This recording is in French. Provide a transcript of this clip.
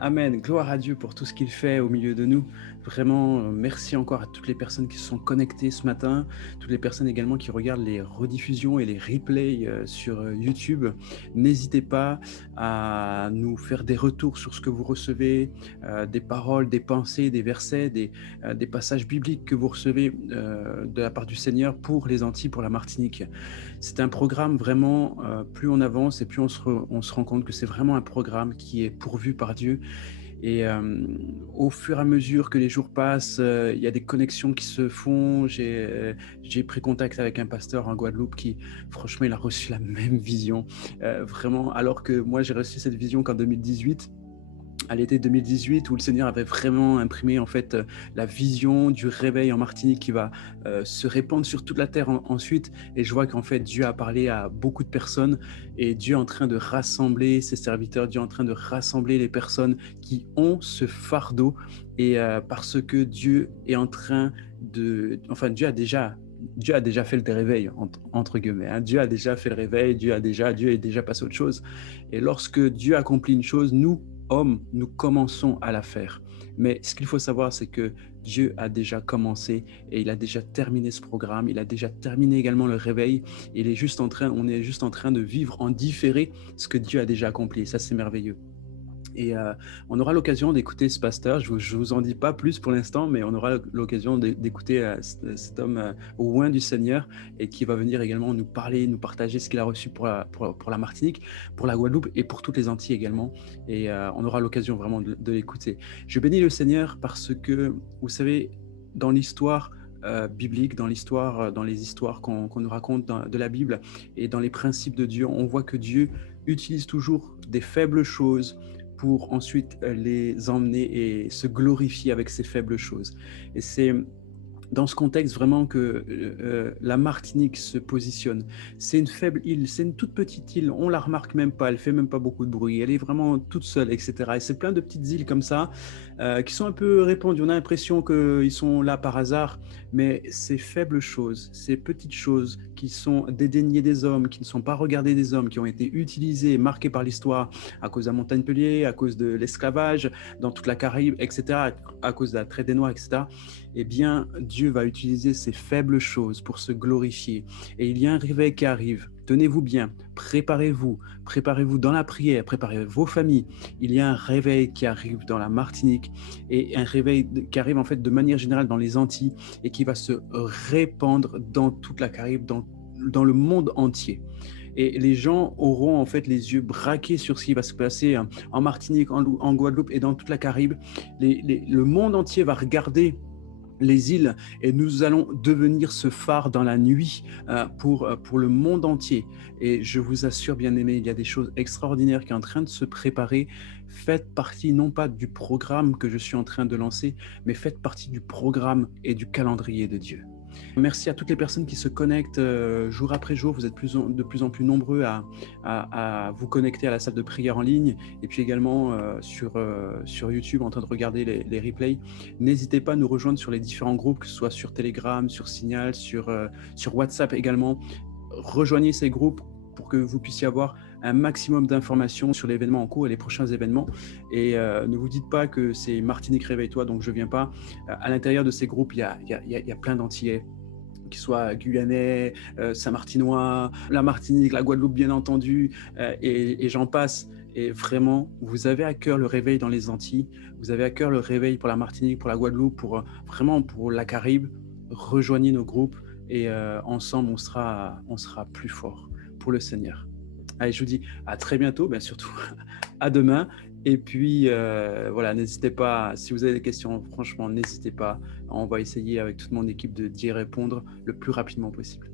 Amen. Gloire à Dieu pour tout ce qu'il fait au milieu de nous. Vraiment, merci encore à toutes les personnes qui se sont connectées ce matin, toutes les personnes également qui regardent les rediffusions et les replays sur YouTube. N'hésitez pas à nous faire des retours sur ce que vous recevez, des paroles, des pensées, des versets, des passages bibliques que vous recevez de la part du Seigneur pour les Antilles, pour la Martinique. C'est un programme vraiment, plus on avance et plus on se rend compte que c'est vraiment un programme qui est pourvu par Dieu. Et au fur et à mesure que les jours passent, il y a des connexions qui se font. J'ai pris contact avec un pasteur en Guadeloupe qui, franchement, il a reçu la même vision. Vraiment, alors que moi, j'ai reçu cette vision qu'en 2018. À l'été 2018, où le Seigneur avait vraiment imprimé en fait la vision du réveil en Martinique qui va se répandre sur toute la terre ensuite. Et je vois qu'en fait Dieu a parlé à beaucoup de personnes et Dieu est en train de rassembler ses serviteurs, Dieu est en train de rassembler les personnes qui ont ce fardeau. Et parce que Dieu est en train enfin Dieu a déjà fait le réveil, entre guillemets. Hein. Dieu a déjà fait le réveil, Dieu est déjà passé à autre chose. Et lorsque Dieu accomplit une chose, nous, hommes, nous commençons à la faire. Mais ce qu'il faut savoir, c'est que Dieu a déjà commencé et il a déjà terminé ce programme. Il a déjà terminé également le réveil. On est juste en train de vivre en différé ce que Dieu a déjà accompli. Et ça, c'est merveilleux. Et on aura l'occasion d'écouter ce pasteur. Je vous en dis pas plus pour l'instant, mais on aura l'occasion d'écouter cet homme au loin du Seigneur et qui va venir également nous parler, nous partager ce qu'il a reçu pour la Martinique, pour la Guadeloupe et pour toutes les Antilles également. Et on aura l'occasion vraiment de l'écouter. Je bénis le Seigneur parce que, vous savez, dans l'histoire biblique, dans les histoires qu'on nous raconte de la Bible et dans les principes de Dieu, on voit que Dieu utilise toujours des faibles choses pour ensuite les emmener et se glorifier avec ces faibles choses. Et c'est dans ce contexte vraiment que la Martinique se positionne. C'est une faible île, c'est une toute petite île, on la remarque même pas, elle fait même pas beaucoup de bruit, elle est vraiment toute seule, etc. Et c'est plein de petites îles comme ça qui sont un peu répandues. On a l'impression qu'ils sont là par hasard, mais ces faibles choses, ces petites choses qui sont dédaignées des hommes, qui ne sont pas regardées des hommes, qui ont été utilisées, marquées par l'histoire à cause de la montagne Pellier, à cause de l'esclavage dans toute la Caraïbe, etc., à cause de la traite des Noirs, etc., eh bien, Dieu va utiliser ces faibles choses pour se glorifier. Et il y a un réveil qui arrive. Tenez-vous bien, préparez-vous dans la prière, préparez vos familles. Il y a un réveil qui arrive dans la Martinique et un réveil qui arrive en fait de manière générale dans les Antilles et qui va se répandre dans toute la Caraïbe, dans le monde entier. Et les gens auront en fait les yeux braqués sur ce qui va se passer en Martinique, en Guadeloupe et dans toute la Caraïbe. Le monde entier va regarder les îles et nous allons devenir ce phare dans la nuit pour le monde entier. Et je vous assure, bien aimés, il y a des choses extraordinaires qui sont en train de se préparer. Faites partie non pas du programme que je suis en train de lancer, mais faites partie du programme et du calendrier de Dieu. Merci à toutes les personnes qui se connectent jour après jour. Vous êtes de plus en plus nombreux à vous connecter à la salle de prière en ligne et puis également sur YouTube en train de regarder les replays. N'hésitez pas à nous rejoindre sur les différents groupes, que ce soit sur Telegram, sur Signal, sur WhatsApp également. Rejoignez ces groupes pour que vous puissiez avoir un maximum d'informations sur l'événement en cours et les prochains événements. Et ne vous dites pas que c'est Martinique Réveille-toi, donc je ne viens pas. À l'intérieur de ces groupes, il y a plein d'Antillais, qu'ils soient guyanais, saint-martinois, la Martinique, la Guadeloupe bien entendu, et j'en passe. Et vraiment, vous avez à cœur le réveil dans les Antilles, vous avez à cœur le réveil pour la Martinique, pour la Guadeloupe, vraiment pour la Caraïbe. Rejoignez nos groupes et ensemble, on sera plus fort pour le Seigneur. Allez, je vous dis à très bientôt, bien surtout à demain. Et puis, voilà, n'hésitez pas, si vous avez des questions, franchement, n'hésitez pas. On va essayer avec toute mon équipe d'y répondre le plus rapidement possible.